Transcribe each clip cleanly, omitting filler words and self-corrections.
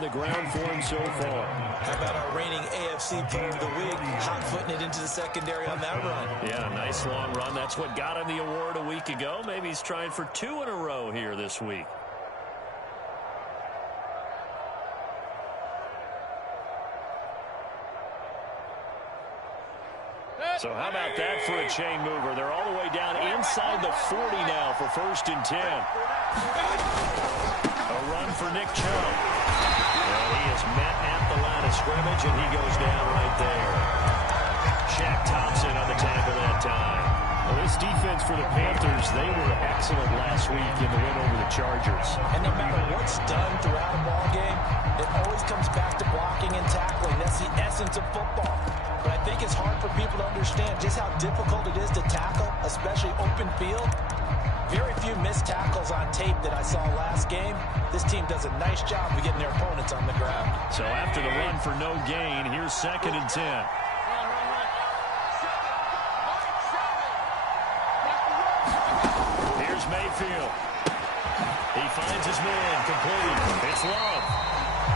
on the ground for him so far. How about our reigning AFC Player of the Week, hot-footing it into the secondary on that run? Yeah, nice long run. That's what got him the award a week ago. Maybe he's trying for 2 in a row here this week. So how about that for a chain mover? They're all the way down inside the 40 now for 1st and 10. A run for Nick Chubb. Well, he is met at the line of scrimmage, and he goes down right there. Shaq Thompson on the tackle that time. Well, this defense for the Panthers, they were excellent last week in the win over the Chargers. And no matter what's done throughout a ball game, it always comes back to blocking and tackling. That's the essence of football. But I think it's hard for people to understand just how difficult it is to tackle, especially open field. Very few missed tackles on tape that I saw last game. This team does a nice job of getting their opponents on the ground. So after the run for no gain, here's 2nd and 10. Here's Mayfield. He finds his man, complete. It's Love.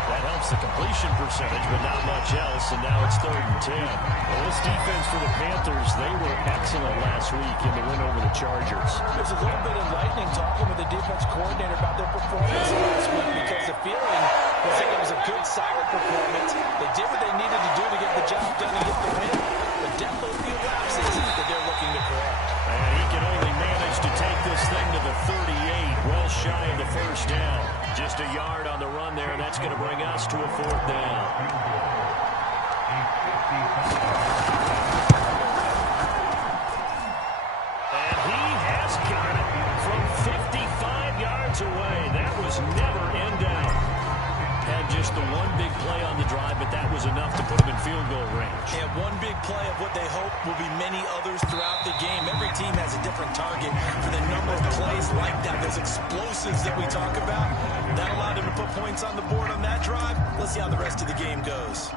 That helps the completion percentage, but not much else, and now it's 3rd and 10. Well, this defense for the Panthers, they were excellent last week in the win over the Chargers. There's a little bit enlightening talking with the defense coordinator about their performance last week, because the feeling was that it was a good, solid performance. They did what they needed to do to get the job done and get the win, but definitely a few lapses that they're looking to correct. And he can only manage to take this thing to the 38, well shy of the 1st down. Just a yard on the run there, and that's going to bring us to a 4th down. And he has got it from 55 yards away. That was never in doubt. Had just the one big play on the drive, but that was enough to put him in field goal range. And one big play of what they hope will be many others throughout the game. Every team has a different target for the number of plays like that, those explosives that we talk about. That allowed him to put points on the board on that drive. Let's see how the rest of the game goes.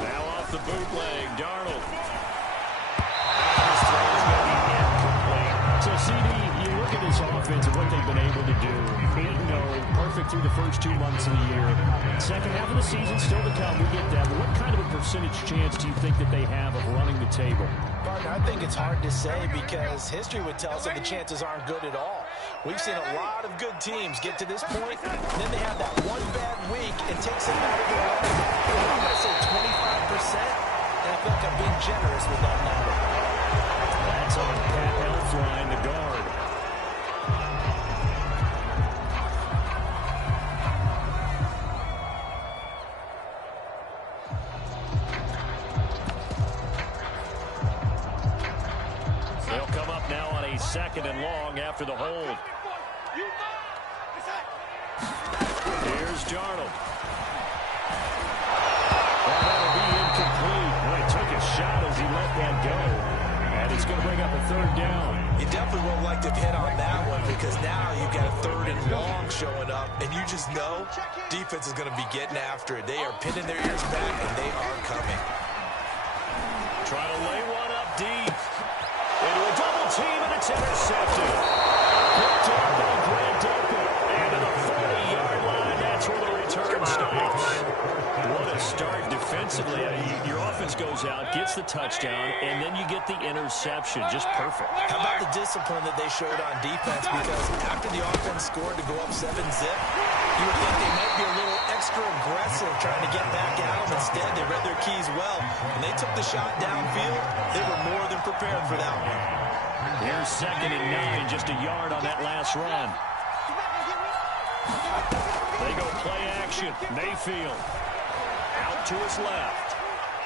Now off the bootleg, Darnold. His throw is going to be incomplete. So, CD, you look at this offense and what they've been able to do. 8-0, perfect through the first 2 months of the year. Second half of the season still to come. We get that. But what kind of a percentage chance do you think that they have of running the table? Partner, I think it's hard to say because history would tell us that the chances aren't good at all. We've seen a lot of good teams get to this point, and then they have that one bad week and takes them out of the running. I'm going to say 25%, and I feel like I'm being generous with that number. That's on Pat Elflein, the guard. They'll come up now on a 2nd and long after the hold. Here's Darnold. Well, that'll be incomplete. Boy, took a shot as he let that go. And it's going to bring up a 3rd down. You definitely won't like to hit on that one because now you've got a 3rd and long showing up, and you just know defense is going to be getting after it. They are pinning their ears back, and they are coming. Trying to lay one up deep. Into a double team, and it's intercepted. Picked up by Grant Delpit. And to the 40-yard line, that's where the return stops. What a start defensively. Your offense goes out, gets the touchdown, and then you get the interception. Just perfect. How about the discipline that they showed on defense? Because after the offense scored to go up 7-zip, you would think they might be a little extra aggressive trying to get back at them. Instead, they read their keys well. When they took the shot downfield, they were more than prepared for that one. Here's 2nd and 9, just a yard on that last run. They go play action. Mayfield out to his left.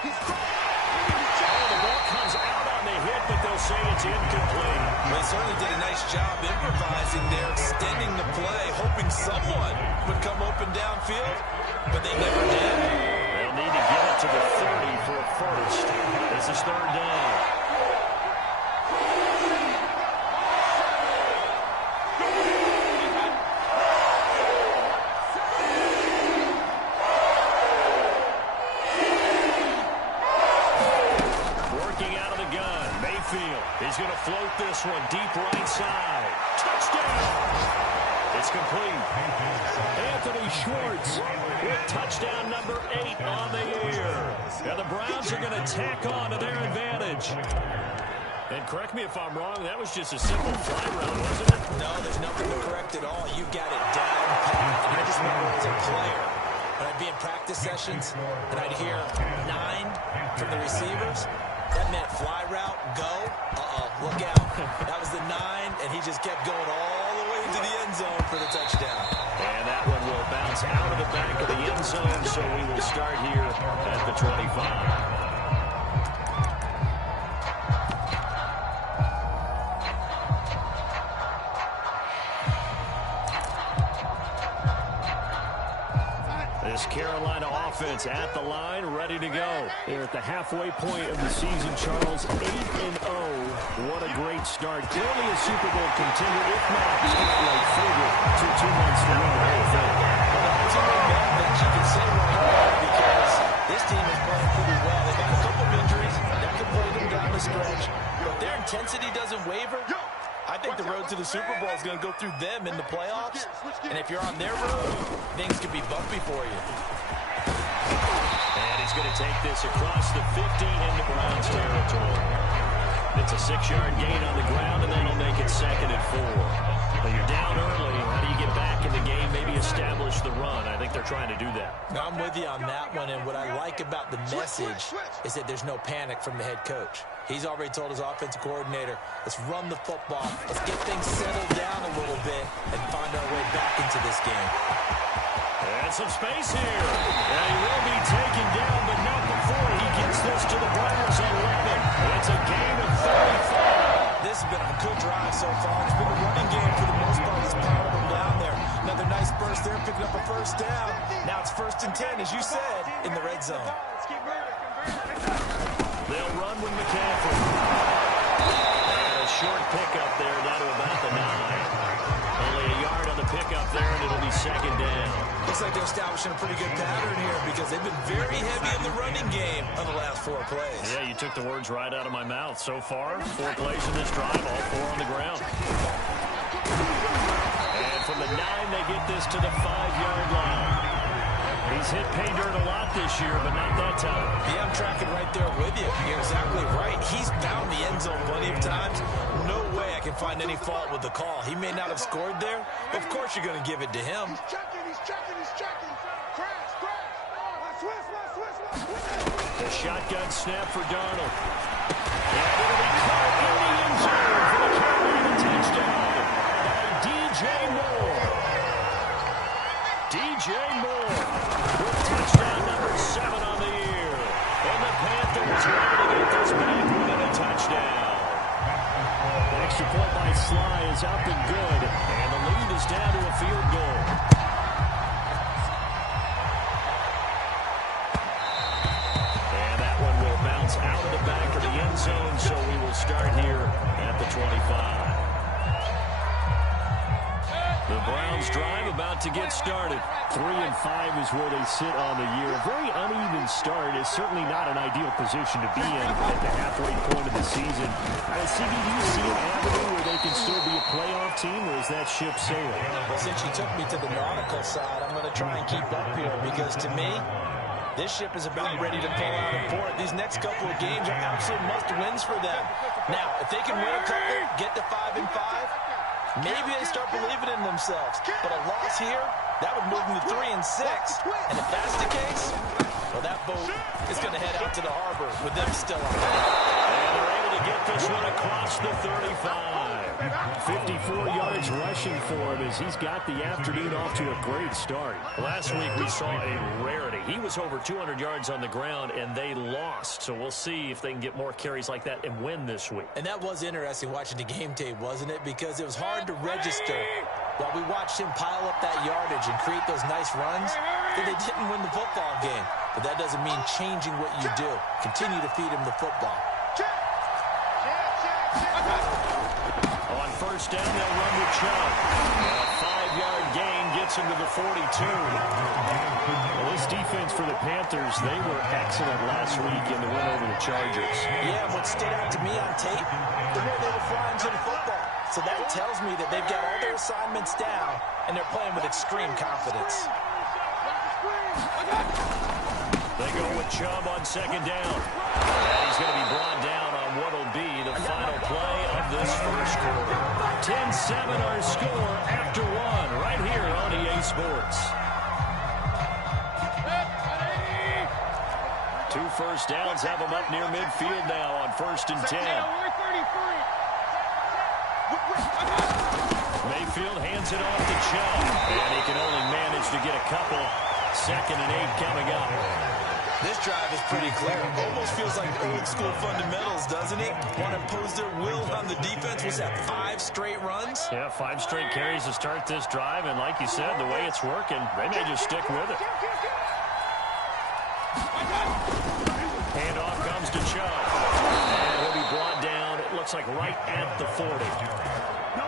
Oh, the ball comes out on the hit, but they'll say it's incomplete. They certainly did a nice job improvising there, extending the play, hoping someone would come open downfield, but they never did. They'll need to get it to the 30 for a first. This is 3rd down. deep right side. Touchdown! It's complete. Anthony Schwartz with touchdown number 8 on the year. Now the Browns are going to tack on to their advantage. And correct me if I'm wrong, that was just a simple fly route, wasn't it? No, there's nothing to correct at all. You got it down pat. And I just remember as a player, when I'd be in practice sessions, and I'd hear 9 from the receivers, that meant fly route, go, look out. That was the 9, and he just kept going all the way to the end zone for the touchdown. And that one will bounce out of the back of the end zone, so we will start here at the 25. This Carolina offense at the line, ready to go. They're at the halfway point of the season, Charles. 8-0. What a great start. Clearly a Super Bowl contender, if not like favorite, to 2 months to win the whole thing. Well, that's a momentum that you can say right now because this team is playing pretty well. They've got a couple of injuries that could play them down the stretch, but their intensity doesn't waver. I think the road to the Super Bowl is going to go through them in the playoffs. And if you're on their road, things could be bumpy for you. And he's going to take this across the 50 into Browns territory. It's a 6-yard gain on the ground, and then he'll make it 2nd and 4. But you're down early. How do you get back in the game, maybe establish the run? I think they're trying to do that. Now, I'm with you on that one, and what I like about the message is that there's no panic from the head coach. He's already told his offensive coordinator, let's run the football, let's get things settled down a little bit and find our way back into this game. And some space here. And he will be taken down, but not before he gets this to the Browns on 11. It's a gain of 35. This has been a good drive so far. It's been a running game for the most part. He's powered them down there. Another nice burst there, picking up a first down. Now it's 1st and 10, as you said, in the red zone. They'll run with McCaffrey. And a short pickup there down to about the 9. Only a yard on the pickup there, and it'll be 2nd down. Looks like they're establishing a pretty good pattern here because they've been very heavy in the running game on the last 4 plays. Yeah, you took the words right out of my mouth. So far, 4 plays in this drive, all 4 on the ground. And from the 9, they get this to the 5-yard line. He's hit pay dirt a lot this year, but not that time. Yeah, I'm tracking right there with you. You're exactly right. He's found the end zone plenty of times. No way I can find any fault with the call. He may not have scored there. Of course you're going to give it to him. He's checking. Crash. The shotgun snap for Darnold. And it'll be caught in the end zone for the Carolina touchdown by DJ Moore. DJ Moore with touchdown number 7 on the year. And the Panthers ready to get this back within a touchdown. The extra point by Sly is up and good. And the lead is down to a field goal. And that one will bounce out of the back of the end zone, so we will start here at the 25. The Browns drive about to get started. 3-5 is where they sit on the year. A very uneven start is certainly not an ideal position to be in at the halfway point of the season. CD, do you see an avenue where they can still be a playoff team, or is that ship sailing? Well, since you took me to the nautical side, I'm going to try and keep up here because to me, this ship is about ready to pull out of port. These next couple of games are absolute must-wins for them. Now, if they can win a couple, get to 5-5, maybe they start believing in themselves. But a loss here, that would move them to 3-6. And if that's the case, well, that boat is going to head out to the harbor with them still on there. And they're able to get this one across the 35. 54 yards rushing for him as he's got the afternoon off to a great start. Last week we saw a rarity. He was over 200 yards on the ground, and they lost. So we'll see if they can get more carries like that and win this week. And that was interesting watching the game tape, wasn't it? Because it was hard to register while we watched him pile up that yardage and create those nice runs that they didn't win the football game. But that doesn't mean changing what you do. Continue to feed him the football. On first down, they'll run with Chubb. A 5-yard gain gets him to the 42. Well, this defense for the Panthers, they were excellent last week in the win over the Chargers. Yeah, what stood out to me on tape, the way they were flying to the football. So that tells me that they've got all their assignments down, and they're playing with extreme confidence. They go with Chubb on second down. And he's going to be brought down on what will be the final play of this first quarter. 10-7 our score after one right here on EA Sports. 2 first downs have them up near midfield now on 1st and 10. Mayfield hands it off to Chubb, and he can only manage to get a couple. 2nd and 8 coming up. This drive is pretty clear. Almost feels like old school fundamentals, doesn't it? Want to impose their will on the defense. Was that 5 straight runs? Yeah, 5 straight carries to start this drive, and like you said, the way it's working, they may just stick with it. Handoff comes to Chubb. And he'll be brought down, it looks like right at the 40.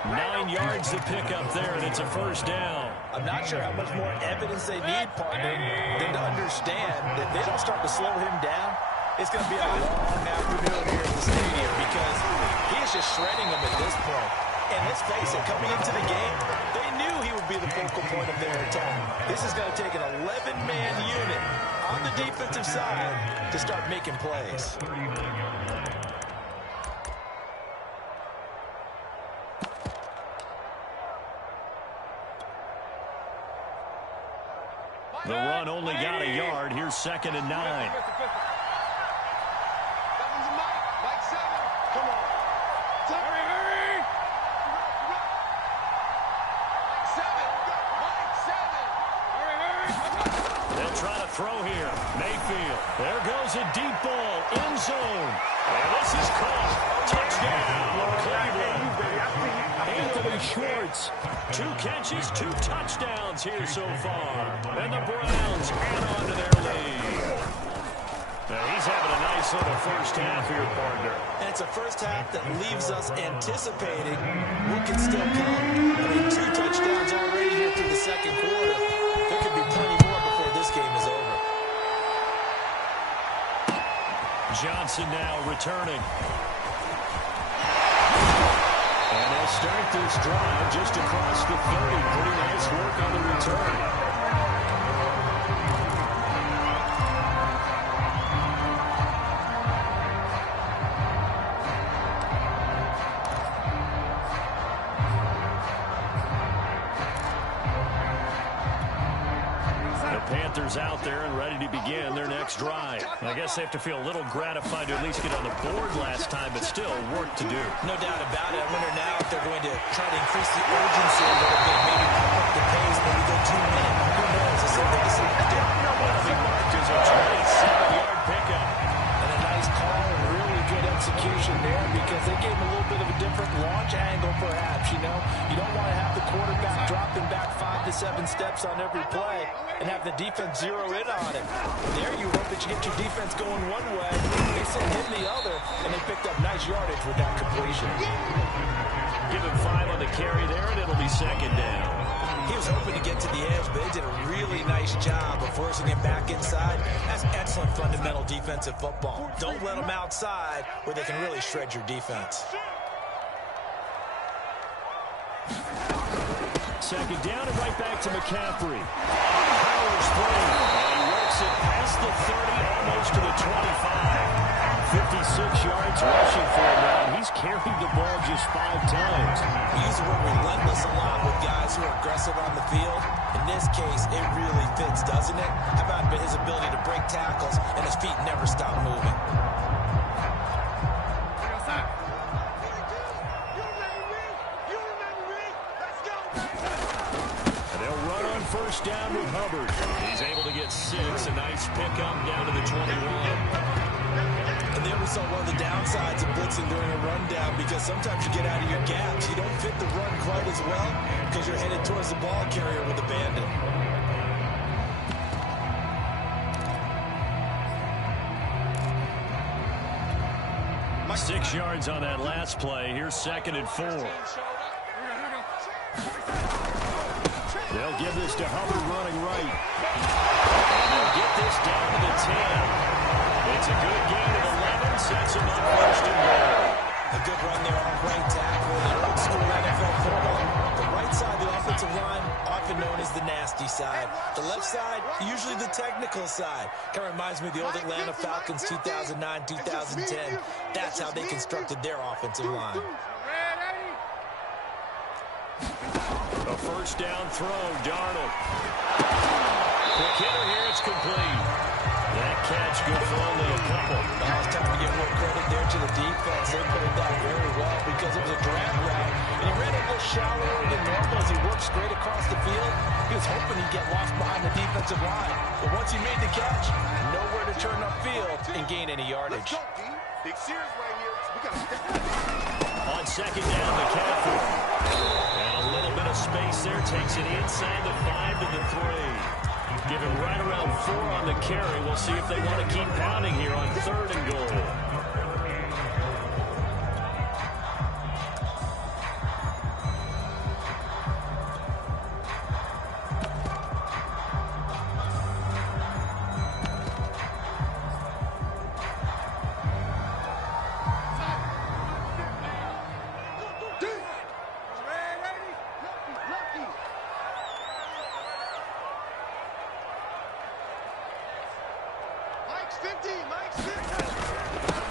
9 yards to pick up there, and it's a first down. I'm not sure how much more evidence they need, partner, than to understand that they don't start to slow him down. It's going to be a long afternoon here at the stadium because he's just shredding them at this point. And let's face it, coming into the game, they knew he would be the focal point of their attack. This is going to take an 11-man unit on the defensive side to start making plays. The run only got a yard. Here's 2nd and 9. That one's a Mike. Mike 7. Come on. Hurry. Mike 7. They'll try to throw here. Mayfield. There goes a deep ball. End zone. And this is caught. Touchdown. Cleveland. Anthony Schwartz. 2 catches, 2 touchdowns here so far. And the Browns add on to their lead. Now he's having a nice little first half here, partner. And it's a first half that leaves us anticipating what can still come. I mean, 2 touchdowns already here through the second quarter. There could be plenty more before this game is over. Johnson now returning. And they'll start this drive just across the 30. Pretty nice work on the return. Panthers out there and ready to begin their next drive. I guess they have to feel a little gratified to at least get on the board last time, but still work to do. No doubt about it. I wonder now if they're going to try to increase the urgency a little bit, maybe pump up the pace, maybe go 2 minutes. Who knows? It's something to see. That'll be marked as a 27-yard pickup. And a nice call and really good execution there because they gave him a little bit of a different launch angle perhaps, you know. You don't want to have the quarterback dropping back 5 to 7 steps on every play and have the defense zero in on it. There you hope that you get your defense going one way. They sent him the other, and they picked up nice yardage with that completion. Give him 5 on the carry there, and it'll be 2nd down. He was hoping to get to the edge, but they did a really nice job of forcing him back inside. That's excellent fundamental defensive football. Don't let them outside where they can really shred your defense. 2nd down and right back to McCaffrey. Powers through, and he works it past the 30, almost to the 25. 56 yards rushing for him now. He's carried the ball just 5 times. We use the word relentless a lot with guys who are aggressive on the field. In this case, it really fits, doesn't it? How about his ability to break tackles and his feet never stop moving? First down with Hubbard. He's able to get 6. A nice pickup down to the 21. And there we saw one of the downsides of blitzing during a rundown because sometimes you get out of your gaps. You don't fit the run quite as well because you're headed towards the ball carrier with a bandit. 6 yards on that last play. Here's 2nd and 4. They'll give this to Hubbard running right. And they'll get this down to the 10. It's a good gain of 11. Sets him up 1st and goal. A good run there off right tackle. The old school NFL football. The right side of the offensive line, often known as the nasty side. The left side, usually the technical side. Kind of reminds me of the old Atlanta Falcons 2009, 2010. That's how they constructed their offensive line. A first down throw, Darnold. Quick hitter here, it's complete. That catch good for only a couple. Now it's time to give real credit there to the defense. They put it down very well because it was a drag route. And he ran a little shallower than normal as he worked straight across the field. He was hoping he'd get lost behind the defensive line. But once he made the catch, nowhere to turn upfield and gain any yardage. Big Sears right here. We got On second down, McCaffrey. And a little bit of space there. Takes it inside the 5 to the 3. Give him right around 4 on the carry. We'll see if they want to keep pounding here on 3rd and goal.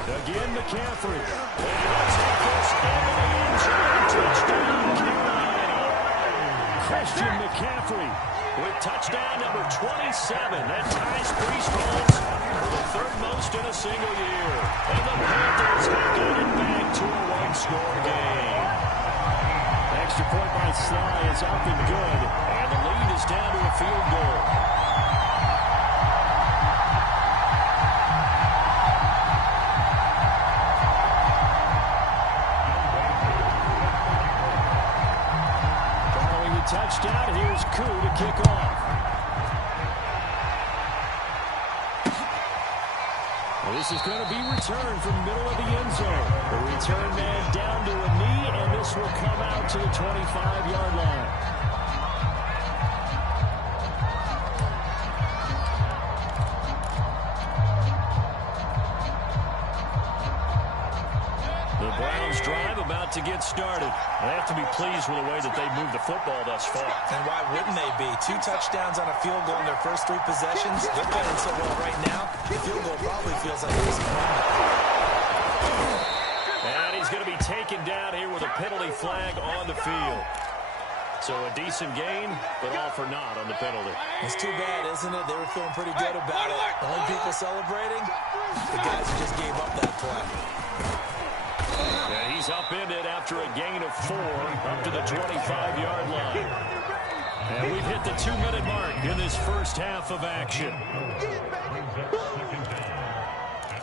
Again, McCaffrey. And let's take this into the end zone. Touchdown, Carolina. Christian McCaffrey with touchdown number 27. That ties Priest Holmes for the 3rd most in a single year. And the Panthers have got it back to a 1-score game. Extra point by Sly is up and good. And the lead is down to a field goal. Touchdown. Here's Koo to kick off. This is going to be returned from middle of the end zone. The return man down to a knee, and this will come out to the 25-yard line. The Browns drive about to get started. They have to be pleased with the way that they moved the football thus far. And why wouldn't they be? 2 touchdowns on a field goal in their first 3 possessions. They're playing so well right now, the field goal probably feels like it's a moment. And he's going to be taken down here with a penalty flag on the field. So a decent gain, but all for naught on the penalty. It's too bad, isn't it? They were feeling pretty good about it. The only people celebrating, the guys who just gave up that play. And he's upended after a gain of 4 up to the 25-yard line. And we've hit the 2-minute mark in this first half of action. At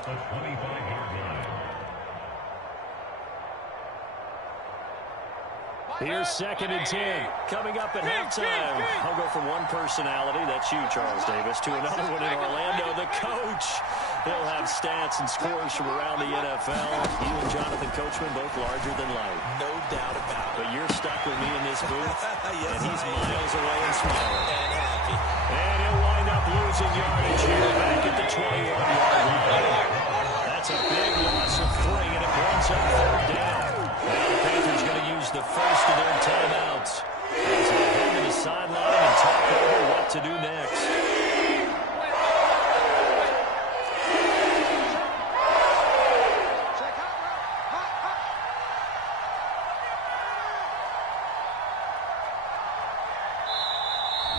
the 25-yard line. Here's 2nd and 10. Coming up at halftime, I'll go from one personality, that's you, Charles Davis, to another one in Orlando. The coach, he'll have stats and scores from around the NFL. You and Jonathan Coachman, both larger than life. No doubt about it. But you're stuck with me in this booth, Yes, and he's I am. miles away and smiling. And happy. And he'll wind up losing yardage here back at the 21-yard line. That's a big loss of 3, and it runs up 3rd down. Now the Panthers going to use the first of their timeouts as they head to the sideline and talk over what to do next.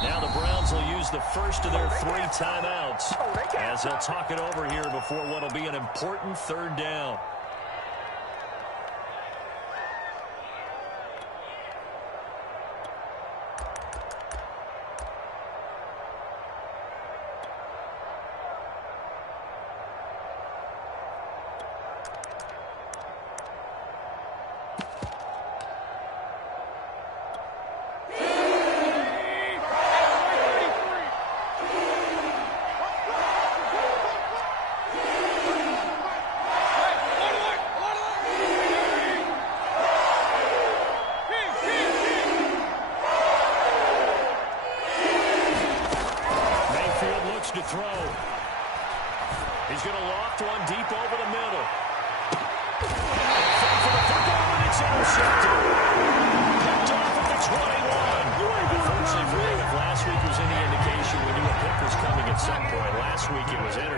Now the Browns will use the first of their 3 timeouts as they'll talk it over here before what will be an important 3rd down.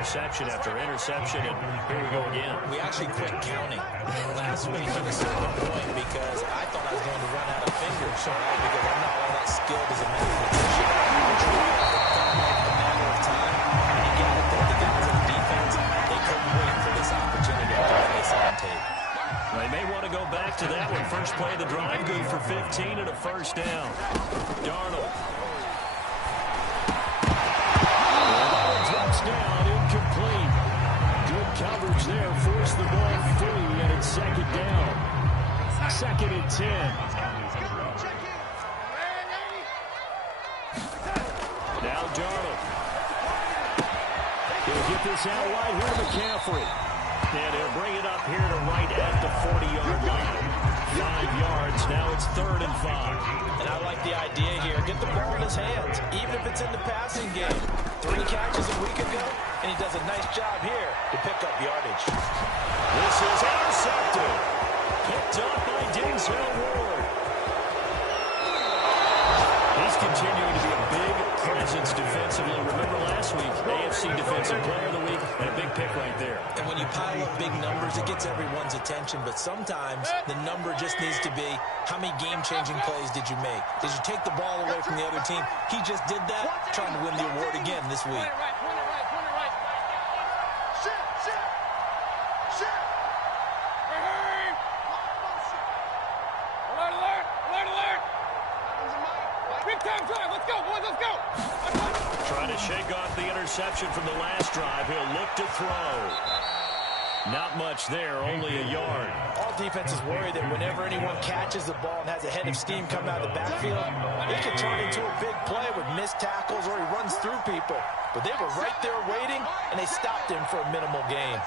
interception after interception, and here we go again. We actually quit counting last week at a certain point because I thought I was going to run out of fingers, right? Because I'm not all that skilled as a mathematician. It felt like a matter of time, and you got to think the guys on the defense, they couldn't wait for this opportunity to play this on tape. They may want to go back to that one. First play of the drive, good for 15 and a first down. Darnold. Touchdown, incomplete. Good coverage there. Force the ball free, and it's second down. Second and 10. Now Darnold. He'll get this out wide here to McCaffrey. And he'll bring it up here to right at the 40-yard line. 5 yards. Now it's 3rd and 5. And I like the idea here. Get the ball in his hands, even if it's in the passing game. 3 catches a week ago, and he does a nice job here to pick up yardage. This is intercepted. Picked up by Denzel Ward. He's continuing to be a big presence defensively. Remember last week, AFC Defensive Player of the Week, and a big pick right there. And when you pile up big numbers, it gets everyone's attention. But sometimes the number just needs to be, how many game-changing plays did you make? Did you take the ball away from the other team? He just did that, trying to win the award again this week. Trying to shake off the interception from the last drive. He'll look to throw. Not much there, only a yard. All defenses worry that whenever anyone catches the ball and has a head of steam come out of the backfield, it can turn into a big play with missed tackles or he runs through people. But they were right there waiting, and they stopped him for a minimal gain.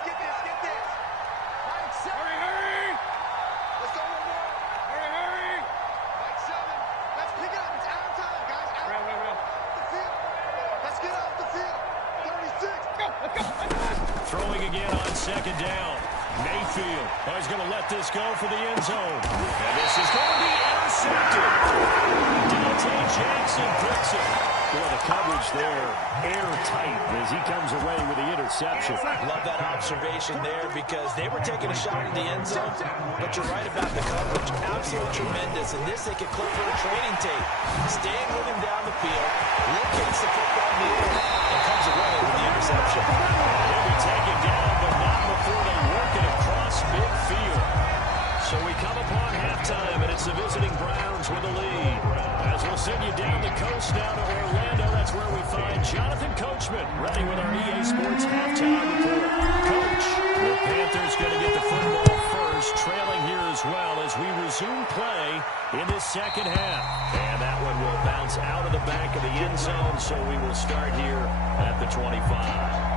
Throwing again on second down. Mayfield. Oh, he's going to let this go for the end zone. And this is going to be intercepted. Dante Jackson picks it. Boy, the coverage there, airtight as he comes away with the interception. Love that observation there because they were taking a shot at the end zone, but you're right about the coverage. Absolutely tremendous. And this they could clip for a training tape. Staying with him down the field, locates the football in the air, and comes away with the interception. He'll be taken down, but not before they work it across midfield. So we come upon halftime, and it's the visiting Browns with the lead. As we'll send you down the coast now to Orlando, that's where we find Jonathan Coachman, ready with our EA Sports halftime report. Coach, the Panthers going to get the football first, trailing here as well as we resume play in this second half. And that one will bounce out of the back of the end zone, so we will start here at the 25.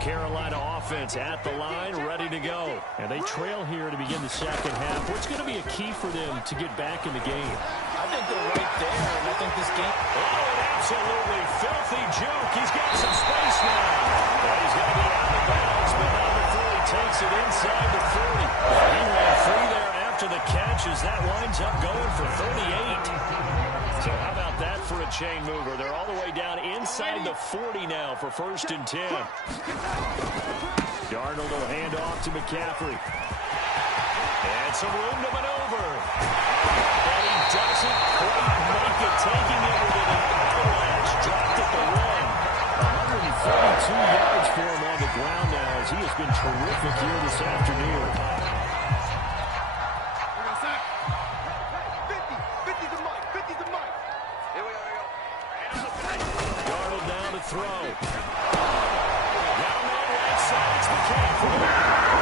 Carolina offense at the line, ready to go. And they trail here to begin the second half. What's going to be a key for them to get back in the game? I think they're right there, and I think this game... Oh, an absolutely filthy juke. He's got some space now. But he's going to be out of bounds, but not before he takes it inside the 40. He ran free there after the catch as that winds up going for 38. So how about that for a chain mover? They're all the way down inside the 40 now for 1st and 10. Darnold will hand off to McCaffrey. And some room to maneuver. And he doesn't quite make it, taking it with an avalanche. Dropped at the 1. 132 yards for him on the ground now as he has been terrific here this afternoon. Throw. Down on right side, it's McCaffrey.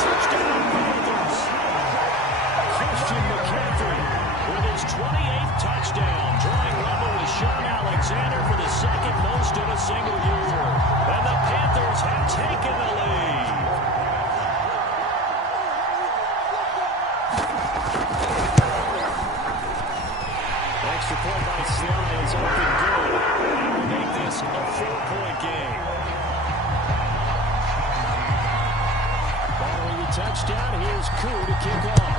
Touchdown, Panthers. Christian McCaffrey with his 28th touchdown, drawing level with Sean Alexander for the second most in a single year. And the Panthers have taken the lead. Extra point by Sly is up and good. Make this a 4-point game. is Koo to kick off.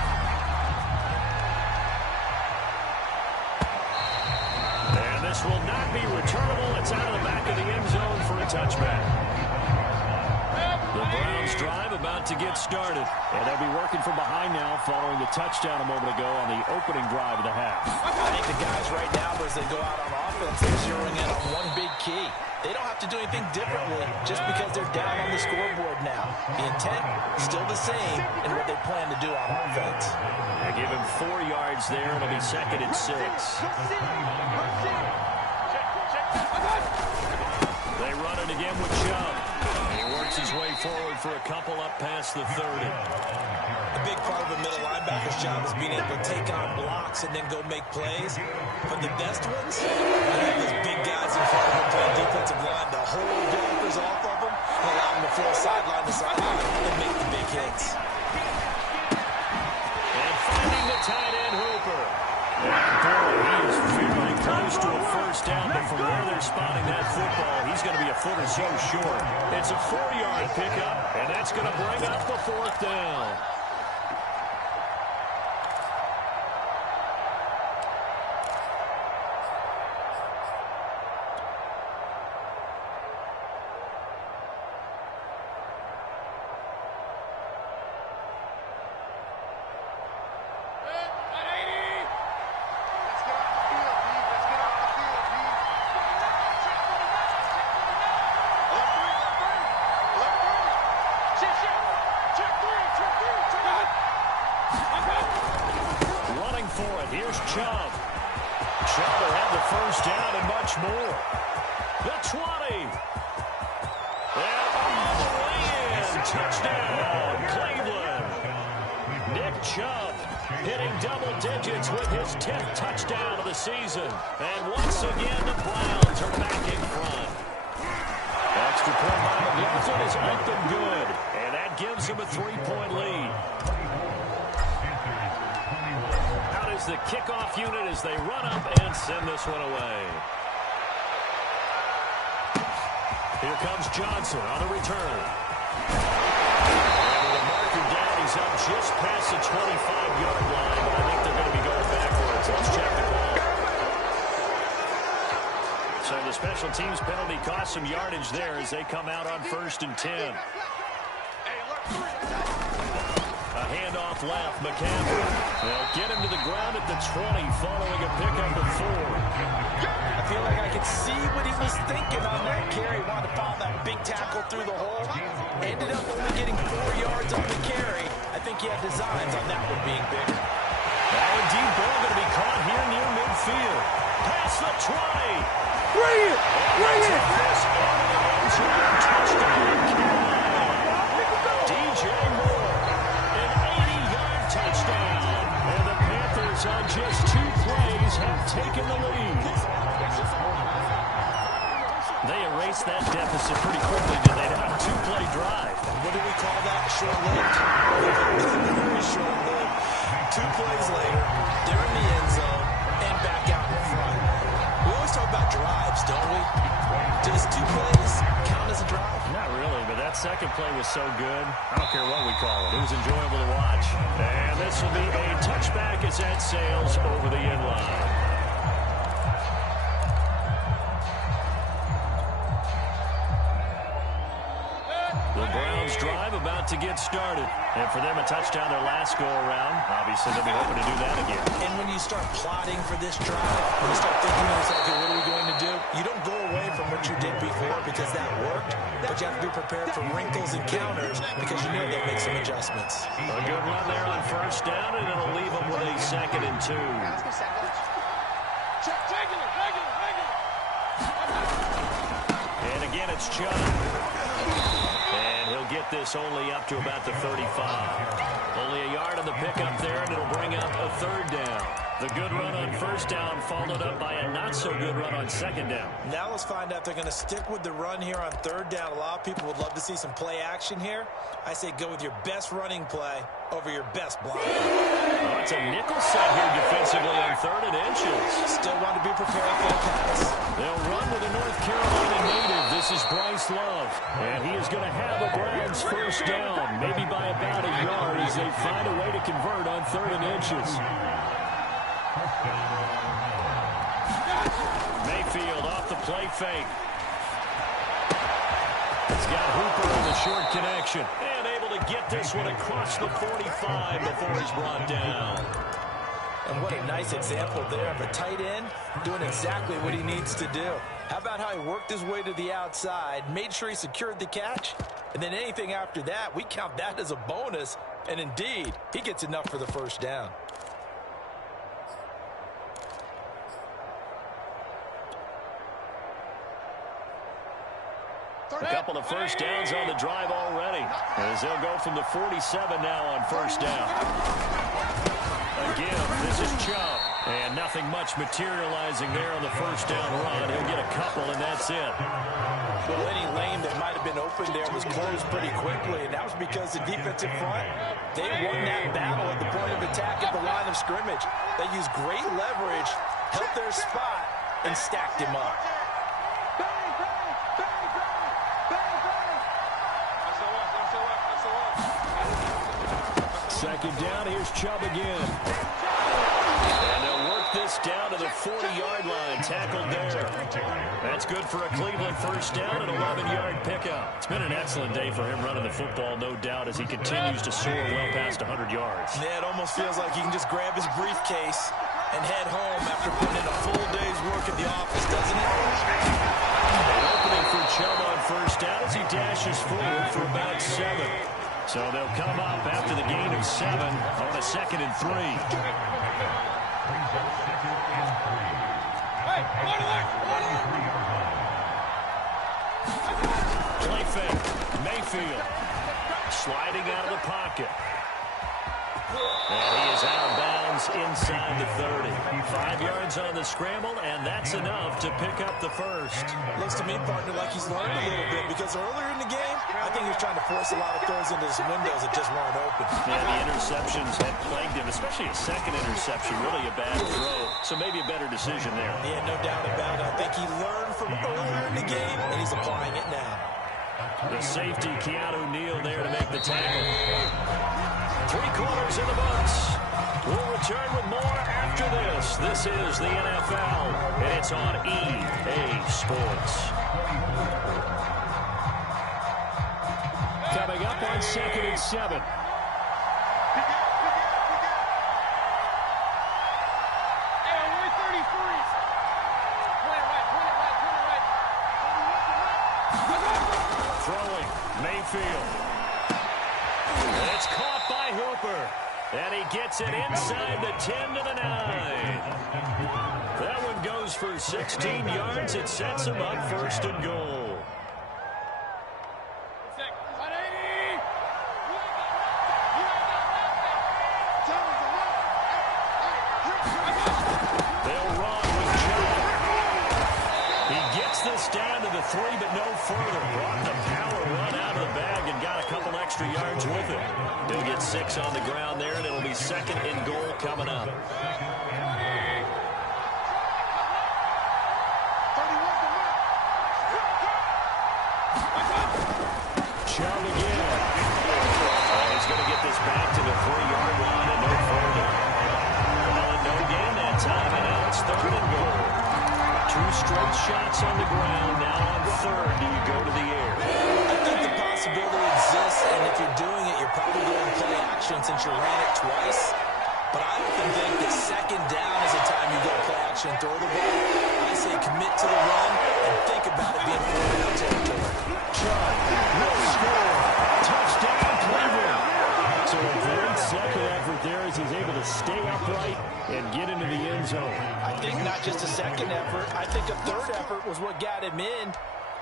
And this will not be returnable. It's out of the back of the end zone for a touchback. The Browns drive about to get started. And they'll be working from behind now following the touchdown a moment ago on the opening drive of the half. I think the guys right now, as they go out on offense, they're zeroing in on one big key. They don't have to do anything differently just because they're down on the scoreboard now. The intent still the same in what they plan to do on offense. They give him 4 yards there. It'll be 2nd and 6. They run it again with Chubb. He works his way forward for a couple up past the 30. A big part of a middle linebacker's job is being able to take on blocks and then go make plays. But the best ones, I have those big guys in front of them playing defensive line to hold blockers off of them and allow them to flow sideline to sideline and make the big hits. And finding the tight end Hooper. Boy, he is very close to a first down, but from where they're spotting that football, he's going to be a foot or so short. It's a 4-yard pickup, and that's going to bring up the 4th down. Here's Chubb. Chubb will have the first down and much more. The 20. And all the way in. Touchdown, Cleveland. Nick Chubb hitting double digits with his 10th touchdown of the season. And once again, the Browns are back in front. Extra point by McLaughlin is up and good. And that gives him a 3-point lead. The kickoff unit as they run up and send this one away. Here comes Johnson on the return. And with a marker down, he's up just past the 25-yard line, but I think they're going to be going backwards. Let's check the call. So the special teams penalty cost some yardage there as they come out on 1st and 10. A handoff left, McCaffrey. They'll get him to the ground at the 20 following a pickup of 4. I feel like I could see what he was thinking on that carry. Wanted to follow that big tackle through the hole. Ended up only getting 4 yards on the carry. I think he had designs on that one being bigger. Now a deep ball going to be caught here near midfield. Past the 20. Bring it! Bring it! Touchdown. DJ Moore. An 80-yard touchdown. And the Panthers on just 2 plays have taken the lead. They erased that deficit pretty quickly, did they? On a 2-play drive. What do we call that? Short-lived? Very short-lived. 2 plays later, they're in the end zone and back out in front. We always talk about drives, don't we? Does 2 plays count as a drive? Not really, but that second play was so good. I don't care what we call it. It was enjoyable to watch. And this will be a touchback as that sails over the end line. The Browns drive about to get started. And for them, a touchdown their last go-around. Obviously, they'll be hoping to do that again. And when you start plotting for this drive, when you start thinking to yourself, okay, what are we going to do? You don't go away from what you did before because that worked. But you have to be prepared for wrinkles and counters because you know they'll make some adjustments. A good run there on first down, and it'll leave them with a 2nd and 2. And again, it's Chubb. And he'll get this only up to about the 35. Only a yard on the pickup there, and it'll bring up a 3rd down. The good run on first down followed up by a not-so-good run on 2nd down. Now let's find out if they're going to stick with the run here on 3rd down. A lot of people would love to see some play action here. I say go with your best running play over your best block. Oh, it's a nickel set here defensively on 3rd and inches. Still want to be prepared for a pass. They'll run with a North Carolina native. This is Bryce Love. And he is going to have a Browns first down, maybe by about a yard as they find a way to convert on 3rd and inches. Mayfield off the play fake. He's got Hooper in the short connection. And able to get this one across the 45 before he's brought down. And what a nice example there of a tight end doing exactly what he needs to do. How about how he worked his way to the outside, made sure he secured the catch, and then anything after that, we count that as a bonus. And indeed, he gets enough for the first down. A couple of first downs on the drive already, as they'll go from the 47 now on first down. Again, this is Chubb, and nothing much materializing there on the first down run. He'll get a couple, and that's it. Well, any lane that might have been open there was closed pretty quickly, and that was because the defensive front, they won that battle at the point of attack at the line of scrimmage. They used great leverage, held their spot, and stacked him up. Second down, here's Chubb again. And they'll work this down to the 40-yard line, tackled there. That's good for a Cleveland first down, an 11-yard pickup. It's been an excellent day for him running the football, no doubt, as he continues to soar well past 100 yards. Yeah, it almost feels like he can just grab his briefcase and head home after putting in a full day's work at the office, doesn't it? An opening for Chubb on first down as he dashes forward for about 7. So they'll come up after the gain of 7 on a 2nd and 3. Play fake. Mayfield sliding out of the pocket. And he is out of bounds inside the 30. 5 yards on the scramble, and that's enough to pick up the first. Looks to me, partner, like he's learned a little bit, because earlier in the game, I think he was trying to force a lot of throws into his windows that just weren't open. Yeah, the interceptions had plagued him, especially a second interception, really a bad throw. So maybe a better decision there. Yeah, no doubt about it. I think he learned from earlier in the game, and he's applying it now. The safety, Keanu Neal, there to make the tackle. 3 quarters in the books. We'll return with more after this. This is the NFL, and it's on EA Sports. Coming up on 2nd and 7. Throwing, Mayfield. It's caught by Hooper. And he gets it inside the 10 to the 9. That one goes for 16 yards. It sets him up 1st and goal. They'll run with Chubb. He gets this down to the 3, but no further. Brought the power run out of the bag and got a couple extra yards with it. He'll get 6 on the ground there, and it'll be 2nd and goal coming up. Chubb again. He's going to get this back to the 3-yard line and no further. Well, no gain that time, and now it's 3rd and goal. 2 straight shots on the ground. Now on 3rd, do you go to the air? I think the possibility exists, and if you're doing it, you're probably doing play action since you ran it twice. But I often think that 2nd down is the time you go play action and throw the ball. I say commit to the run and think about it being 4th down territory. Chubb will score. Touchdown, Cleveland. So a great second effort there as he's able to stay upright and get into the end zone. I think not just a second effort. I think a 3rd effort was what got him in.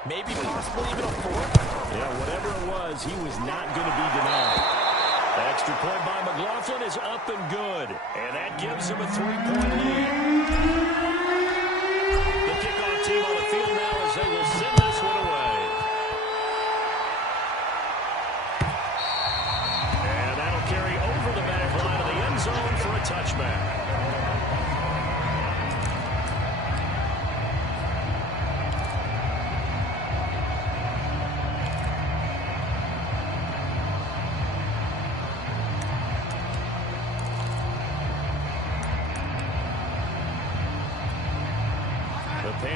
Maybe possibly even a 4th. Yeah, whatever it was, he was not going to be denied. Extra point by McLaughlin is up and good. And that gives him a 3-point lead. The kickoff team on the field now as they will send this one away. And that'll carry over the back line of the end zone for a touchback.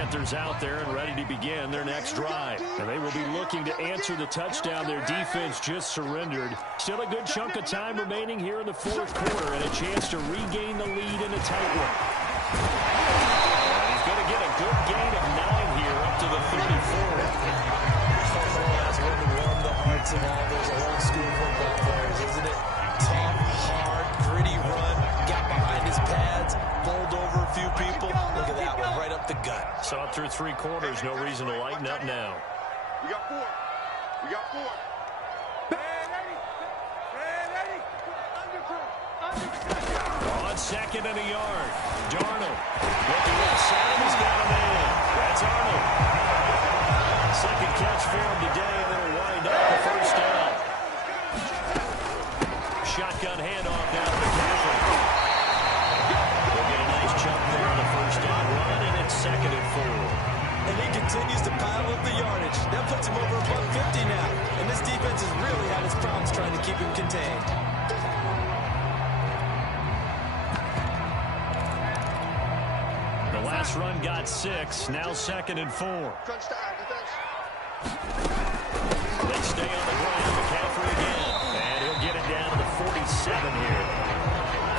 Panthers out there and ready to begin their next drive. And they will be looking to answer the touchdown their defense just surrendered. Still a good chunk of time remaining here in the fourth quarter and a chance to regain the lead in a tight one. And he's going to get a good gain of 9 here up to the 34. That's one to warm the hearts of all those old school football players, isn't it? Tough, hard, gritty run, got behind his pads, bowled over a few people. Look at that one, right up the gut. Saw it through 3 quarters, no reason to lighten up now. We got 4. We got 4. On second and a yard. Darnold. Looking inside him, he's got a man. That's Arnold. Second catch for him today, and it'll wind up the first down. Shotgun handoff now to McCaffrey. They'll get a nice jump there on the first down run, and it's second and 4. And he continues to pile up the yardage. That puts him over $150 now. And this defense has really had its problems trying to keep him contained. The last run got 6, now second and 4. They stay on the ground. McCaffrey again. And he'll get it down to the 47 here.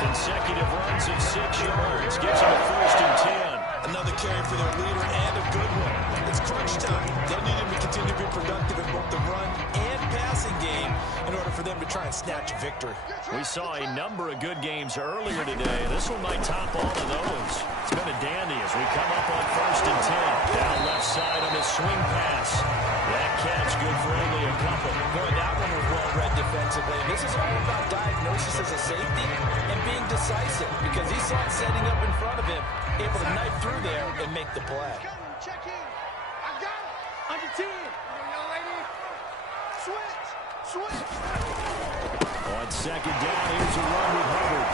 Consecutive runs of 6 yards. Gives him a first and 10. Another carry for their leader and a good one. It's crunch time. They'll need him to continue to be productive in both the run and passing game in order for them to try and snatch a victory. We saw a number of good games earlier today. This one might top all of those. It's been a dandy as we come up on first and 10. Down left side on the swing pass. That catch good for only a couple. Boy, that one was well read defensively. This is all about diagnosis as a safety and being decisive because he saw it setting up in front of him, able to knife through there and make the play. Check in. I got it. Under 10. Young lady. Switch. Switch. On second down, here's a run with Hubbard.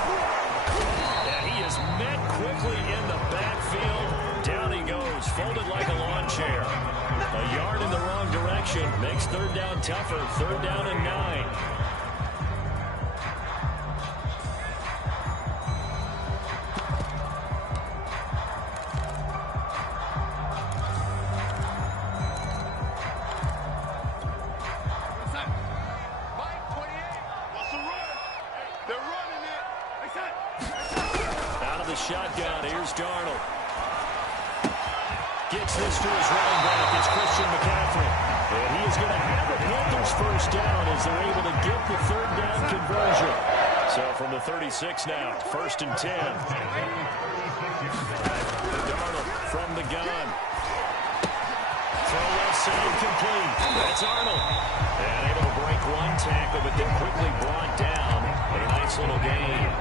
And he is met quickly in the backfield. Down he goes, folded like a lawn chair. A yard in the wrong direction makes third down tougher. Third down and 9. Shotgun, here's Darnold. Gets this to his running back. It's Christian McCaffrey. And he is going to have the Panthers first down as they're able to get the third down conversion. So from the 36 now, first and 10. Darnold from the gun. Throw left side complete. That's Arnold. And able to break one tackle, but then quickly brought down. A nice little gain.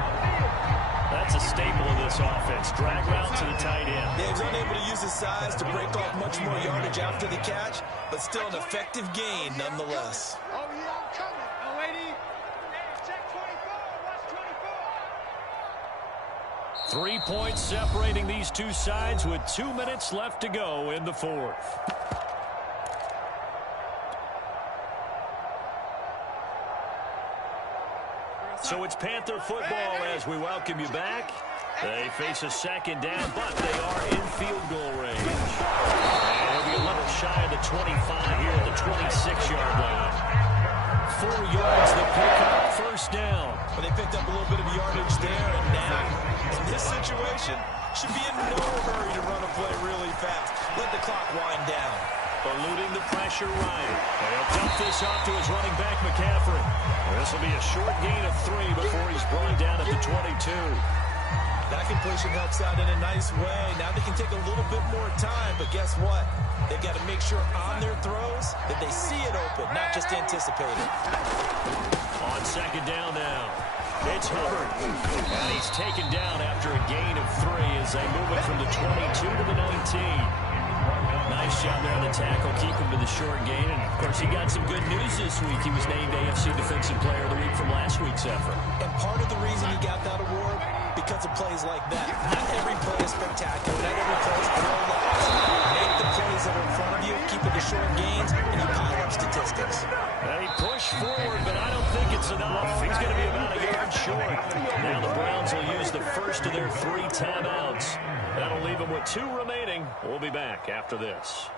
That's a staple of this offense. Drag route to the tight end. Yeah, he's unable to use his size to break off much more yardage after the catch, but still an effective gain nonetheless. Oh, yeah, I'm coming. Oh, lady. Check 24. Watch 24. 3 points separating these two sides with 2 minutes left to go in the fourth. So it's Panther football as we welcome you back. They face a second down, but they are in field goal range. And they'll be a little shy of the 25 here at the 26-yard line. 4 yards to pick up, first down. But they picked up a little bit of yardage there, and now, in this situation, should be in no hurry to run a play really fast. Let the clock wind down. Eluding the pressure right. And he'll dump this off to his running back, McCaffrey. This will be a short gain of 3 before he's brought down at the 22. That completion helps out in a nice way. Now they can take a little bit more time, but guess what? They've got to make sure on their throws that they see it open, not just anticipate it. On second down now. It's Hubbard. And he's taken down after a gain of 3 as they move it from the 22 to the 19. Nice job there on the tackle, keep him to the short gain. And, of course, he got some good news this week. He was named AFC Defensive Player of the Week from last week's effort. And part of the reason he got that award, because of plays like that. Not every play is spectacular. Not every play is no loss. Make the plays that are in front of you, keep it to short gains, and you pile up statistics. And he pushed forward, but I don't think it's enough. He's going to be about a yard short. Now the Browns will use the first of their 3 timeouts. That'll leave them with 2 remaining. We'll be back after this.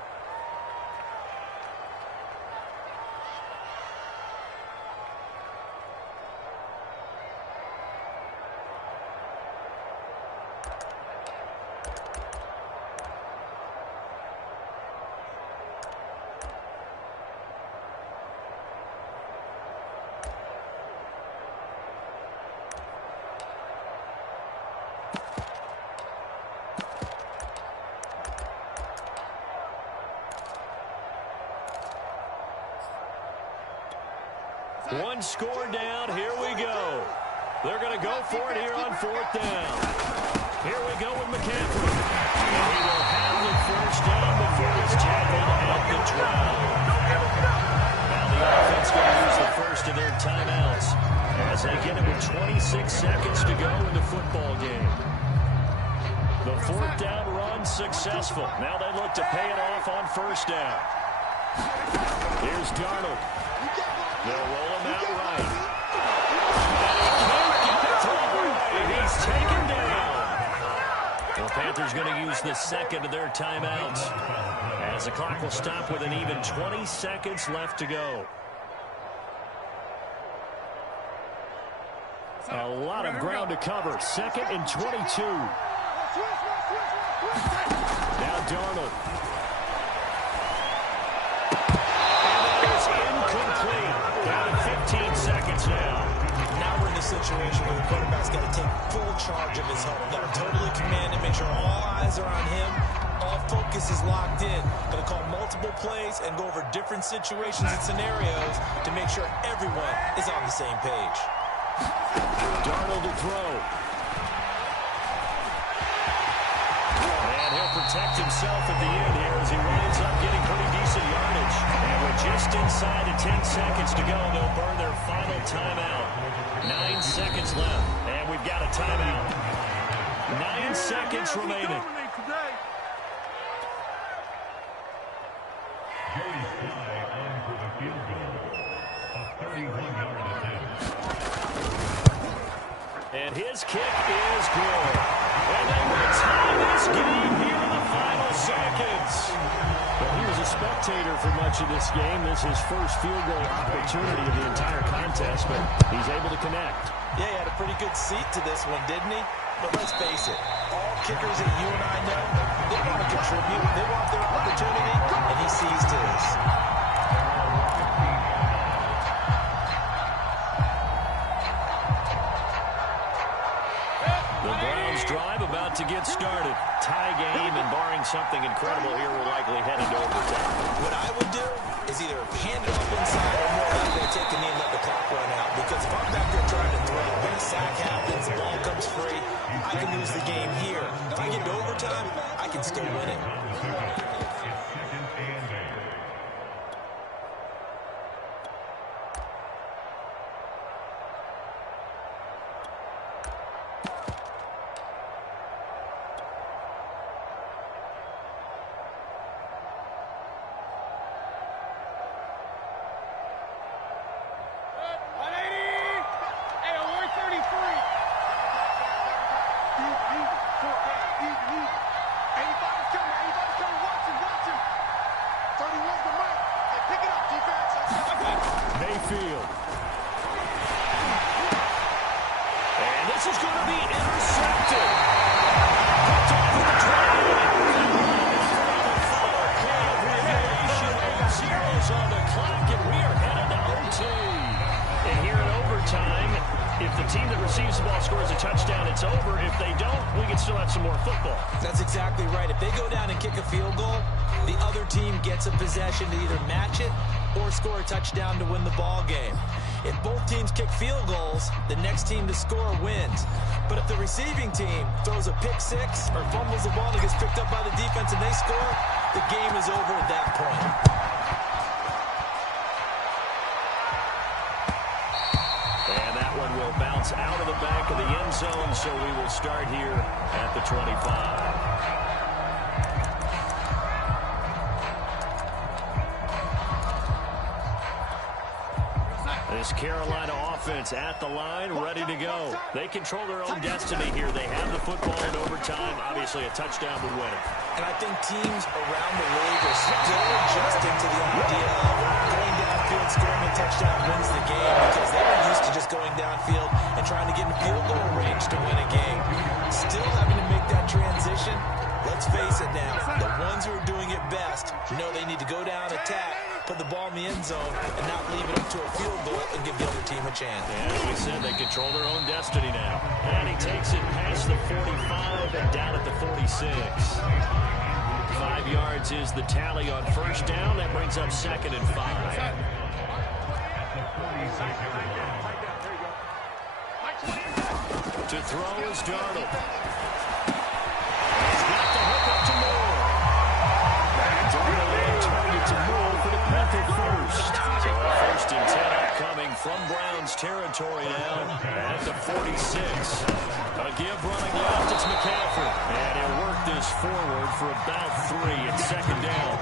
One score down. Here we go. They're going to go for it here on 4th down. Here we go with McCaffrey. And he will have the first down before it's tackled at the 12. Now the offense going to use the first of their timeouts as they get it with 26 seconds to go in the football game. The 4th down run successful. Now they look to pay it off on 1st down. Here's Darnold. They'll roll him out right. And he can't get it through. He's taken down. The Panthers going to use the second of their timeouts as the clock will stop with an even 20 seconds left to go. A lot of ground to cover. 2nd and 22. Now Darnold. Down to 15 seconds now. Now we're in a situation where the quarterback's got to take full charge of his huddle. Got to totally command it, make sure all eyes are on him. All focus is locked in. Got to call multiple plays and go over different situations and scenarios to make sure everyone is on the same page. Darnold to throw. And he'll protect himself at the end here as he winds up getting pretty decent yardage. And we're just inside of 10 seconds to go. They'll burn their final timeout. 9 seconds left. And we've got a timeout. 9 seconds remaining. Jerry Sly on for the field goal. A 31-yard attempt. And his kick is good. And they will tie this game here in the final seconds. Well, he was a spectator for much of this game. This is his first field goal opportunity of the entire contest, but he's able to connect. Yeah, he had a pretty good seat to this one, didn't he? But let's face it, all kickers that you and I know, they want to contribute. They want their opportunity, and he seized his. The Browns drive about to get started. Tie game, and barring something incredible here, we're likely headed to overtime. What I would do is either hand it off inside or more likely take a knee and let the clock run out. Because if I'm back there trying to throw, when a sack happens, the ball comes free, I can lose the game here. If I get to overtime, I can still win it. Mayfield. And this is going to be intercepted. Picked off at the 28. Zeros on the clock, and we are headed to OT. And here in overtime, if the team that receives the ball scores a touchdown, it's over. If they don't, we can still have some more football. That's exactly right. If they go down and kick a field goal, the other team gets a possession to either match it or score a touchdown to win the ball game. If both teams kick field goals, the next team to score wins. But if the receiving team throws a pick six or fumbles the ball and gets picked up by the defense and they score, the game is over at that point. And that one will bounce out of the back of the end zone, so we will start here at the 25. This Carolina offense at the line, ready to go. They control their own destiny here. They have the football in overtime. Obviously, a touchdown would win it. And I think teams around the league are still adjusting to the idea of going downfield, scoring a touchdown wins the game, because they were used to just going downfield and trying to get in field goal range to win a game. Still having to make that transition. Let's face it now, the ones who are doing it best know they need to go down, attack, put the ball in the end zone, and not leave it up to a field goal and give the other team a chance. And as we said, they control their own destiny now. And he takes it past the 45 and down at the 46. 5 yards is the tally on first down. That brings up 2nd and 5. To throw is Darnold. He's got the hook up to Moore. Darnold on target to Moore for the Panthers first. So 1st and 10 upcoming from Browns territory now at the 46. A give running left, it's McCaffrey. And he'll work this forward for about 3 at 2nd down.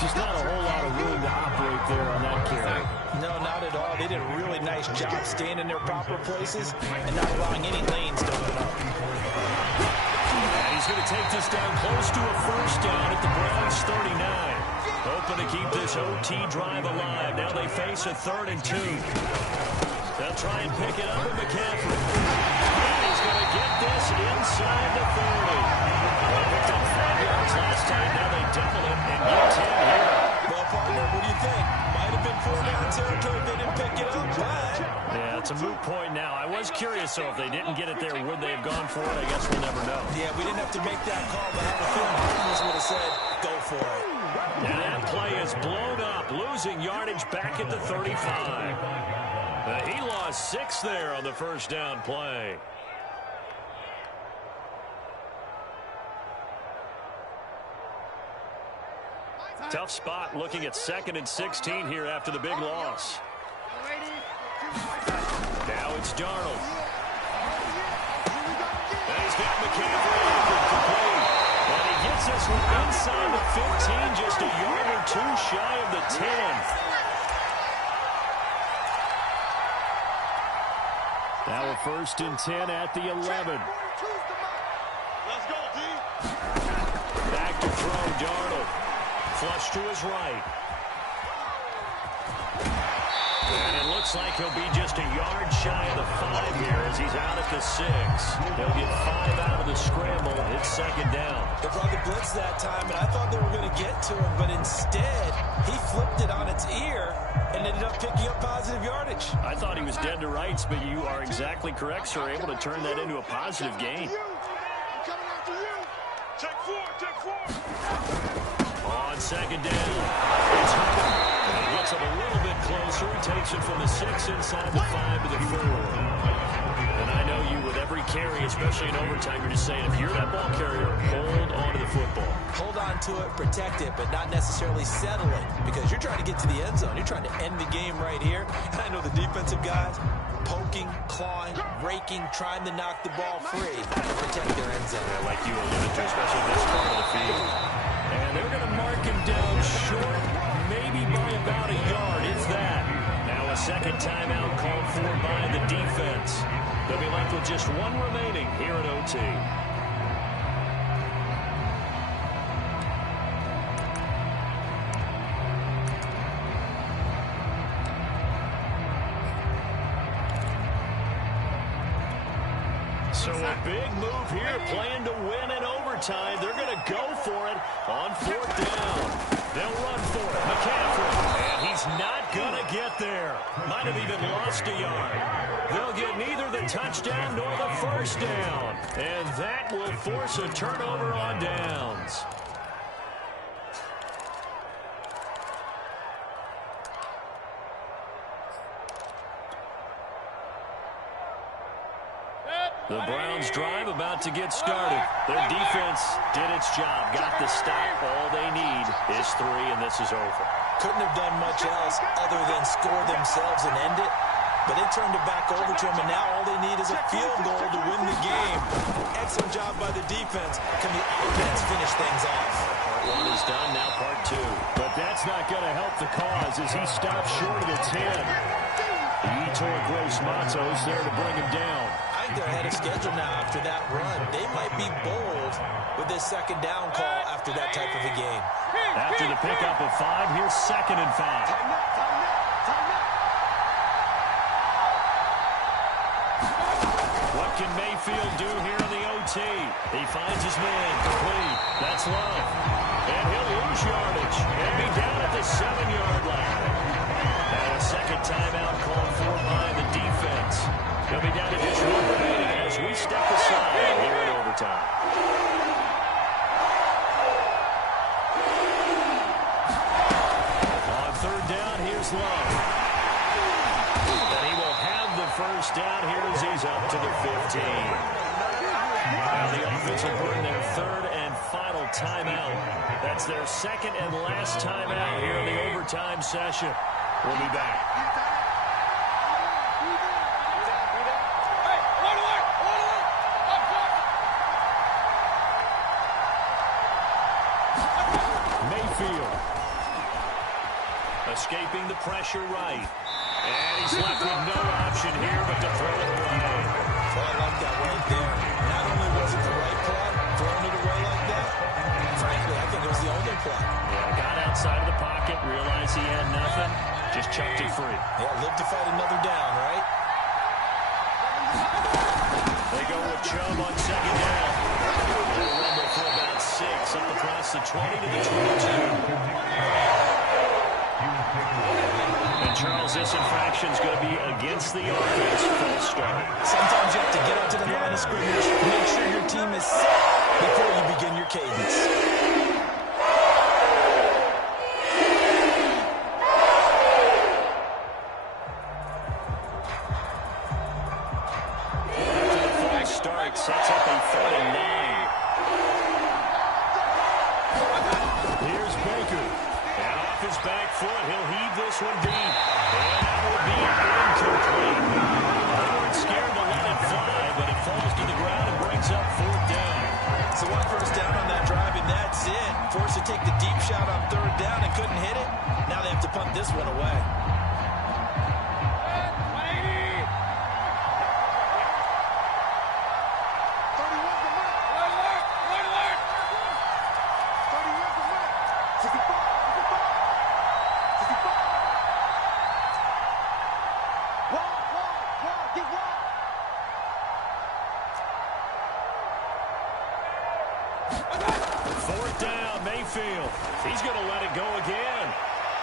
Just not a whole lot of room to operate there on that carry. No, not at all. They did a really nice job staying in their proper places and not allowing any lanes to open up. And he's going to take this down close to a first down at the Browns 39. Hoping to keep this OT drive alive. Now they face a 3rd and 2. They'll try and pick it up with McCaffrey. And he's going to get this inside the 30. They picked up 5 yards last time. Now they double it and get 10 here. Well, partner, what do you think? Might have been 4-down territory if they didn't pick it up, but... Yeah, it's a moot point now. I was curious, so if they didn't get it there, would they have gone for it? I guess we'll never know. Yeah, we didn't have to make that call, but I have a feeling Cardinals would have said, go for it. And that play is blown up, losing yardage back at the 35. He lost 6 there on the first down play. Tough spot looking at 2nd and 16 here after the big loss. Now it's Darnold. And he's got McCaffrey complete. And he gets this one inside the 15, just a yard or 2 shy of the 10. Now a 1st and 10 at the 11. Let's go, D. Back to throw, Darnold. Flush to his right. And it looks like he'll be just a yard shy of the 5 here as he's out at the 6. They'll get 5 out of the scramble. It's 2nd down. They brought the blitz that time, and I thought they were going to get to him, but instead, he flipped it on its ear and ended up picking up positive yardage. I thought he was dead to rights, but you are exactly correct, sir. Able to turn that into a positive gain. I'm coming after you. Take 4, take 4. On 2nd down, it's Hunter. And he gets him a little bit closer. He takes it from the 6 inside the 5 to the 4. And I know you, with every carry, especially in overtime, you're just saying, if you're that ball carrier, hold on to the football. Hold on to it, protect it, but not necessarily settle it, because you're trying to get to the end zone. You're trying to end the game right here. And I know the defensive guys, poking, clawing, raking, trying to knock the ball free to protect their end zone. Yeah, like you alluded to, especially this part of the field. And they're going to mark him down short, maybe by about a yard, if that. Now a 2nd timeout called for by the defense. They'll be left with just 1 remaining here at OT. So a big move here, playing to win in overtime. They're going to go for it on 4th down. They'll run for it. McCaffrey, and he's not going to get there. Might have even lost a yard. They'll get neither the touchdown nor the 1st down. And that will force a turnover on downs. The Browns drive about to get started. Their defense did its job, got the stop. All they need is 3, and this is over. Couldn't have done much else other than score themselves and end it. But they turned it back over to them, and now all they need is a field goal to win the game. Excellent job by the defense. Can the offense finish things off? Part 1 is done, now part 2. But that's not going to help the cause as he stops short of the 10. Yetur Gross-Matos there to bring him down. I think they're ahead of schedule now after that run. They might be bold with this second down call after that type of a game. After the pickup of 5, here's 2nd and 5. What can Mayfield do here in the OT? He finds his man complete. That's Love. And he'll lose yardage and be down at the 7-yard line. And a second timeout called for by the defense. He'll be down to just 1 remaining as we step aside here in overtime. On 3rd down, here's Love. And he will have the first down here as he's up to the 15. Now the offense will burn their 3rd and final timeout. That's their 2nd and last timeout here in the overtime session. We'll be back. Mayfield escaping the pressure right. And he's left with no option here but to throw it away. Well, I like that right there. Not only was it the right play, throwing it away like that, frankly, I think it was the only play. Yeah, got outside of the pocket, realized he had nothing, just chucked it free. Yeah, live to fight another down, right? They go with Chubb on 2nd down. They'll rumble for about 6 up across the 20 to the 22. And Charles, this infraction is going to be against the offense full start. Sometimes you have to get out to the line of scrimmage, make sure your team is set before you begin your cadence. After the false start, sets up a 3rd and 9. Here's Baker. And off his back foot, he'll heave this one deep. And that will be incomplete. They weren't scared to let it fly, but it falls to the ground and brings up 4th down. So 1 first down on that drive, and that's it. Forced to take the deep shot on 3rd down and couldn't hit it. Now they have to punt this one away. Mayfield. He's going to let it go again.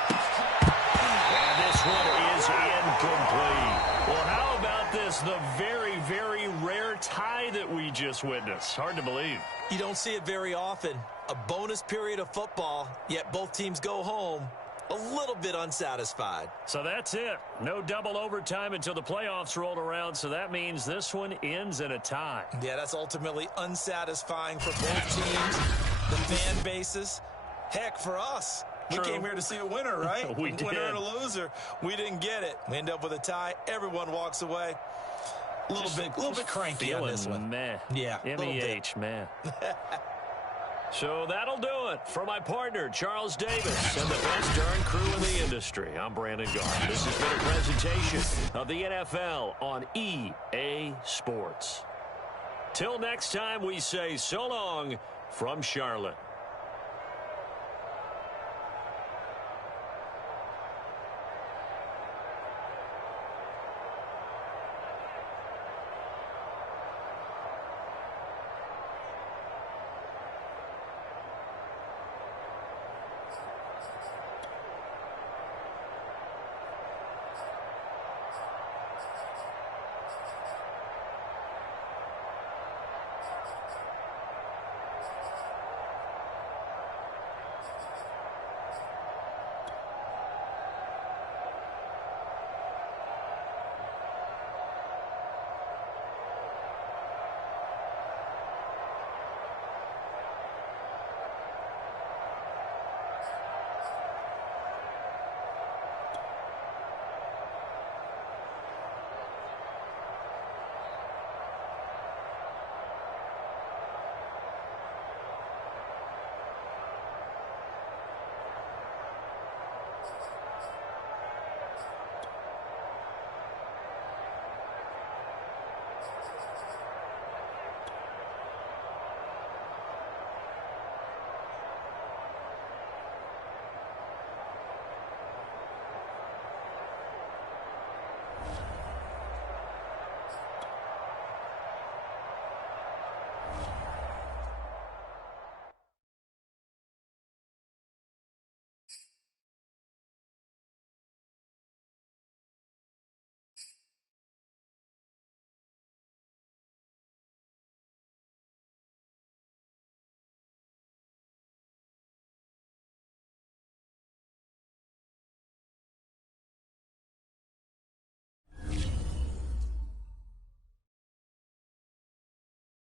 And this one is incomplete. Well, how about this? The very, very rare tie that we just witnessed. Hard to believe. You don't see it very often. A bonus period of football, yet both teams go home a little bit unsatisfied. So that's it. No double overtime until the playoffs rolled around, so that means this one ends in a tie. Yeah, that's ultimately unsatisfying for both teams, the fan bases. Heck, for us. True. We came here to see a winner, right? We did. Winner and a loser. We didn't get it. We end up with a tie. Everyone walks away. A little bit cranky on this one. Meh. Yeah, M-E-H, man. So that'll do it for my partner, Charles Davis, and the best darn crew in the industry. I'm Brandon Garth. This has been a presentation of the NFL on EA Sports. Till next time, we say so long from Charlotte.